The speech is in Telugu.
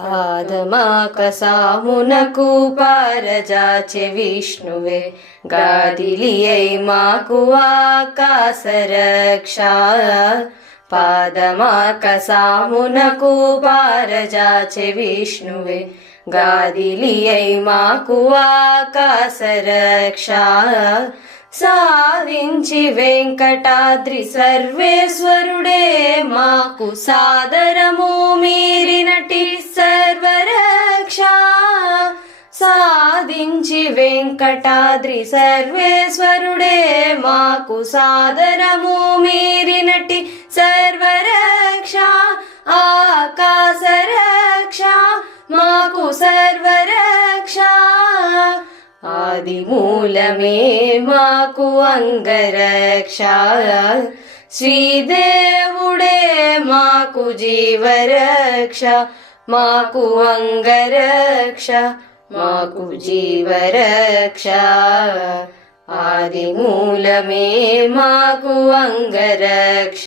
ఆదమాకసామునకు పారజాచె విష్ణువే గాదిలియై మాకు ఆకాశరక్ష. పాదమాకసామునకు పారజాచె విష్ణువే గాదిలియై మాకు ఆకాశరక్ష. సాధించి వెంకటాద్రి సర్వేశ్వరుడే మాకు సాదరము మీరినటి సర్వరక్ష. సాధించి వెంకటాద్రి సర్వేశ్వరుడే మాకు సాదరము మీరినటి సర్వరక్ష. ఆకాశరక్ష మాకు సర్వరక్ష. ఆదిమూలమే మాకు అంగరక్ష. శ్రీదేవుడే మాకు జీవరక్ష. మాకు అంగరక్ష మాకు జీవరక్ష. ఆదిమూలమే మాకు అంగరక్ష.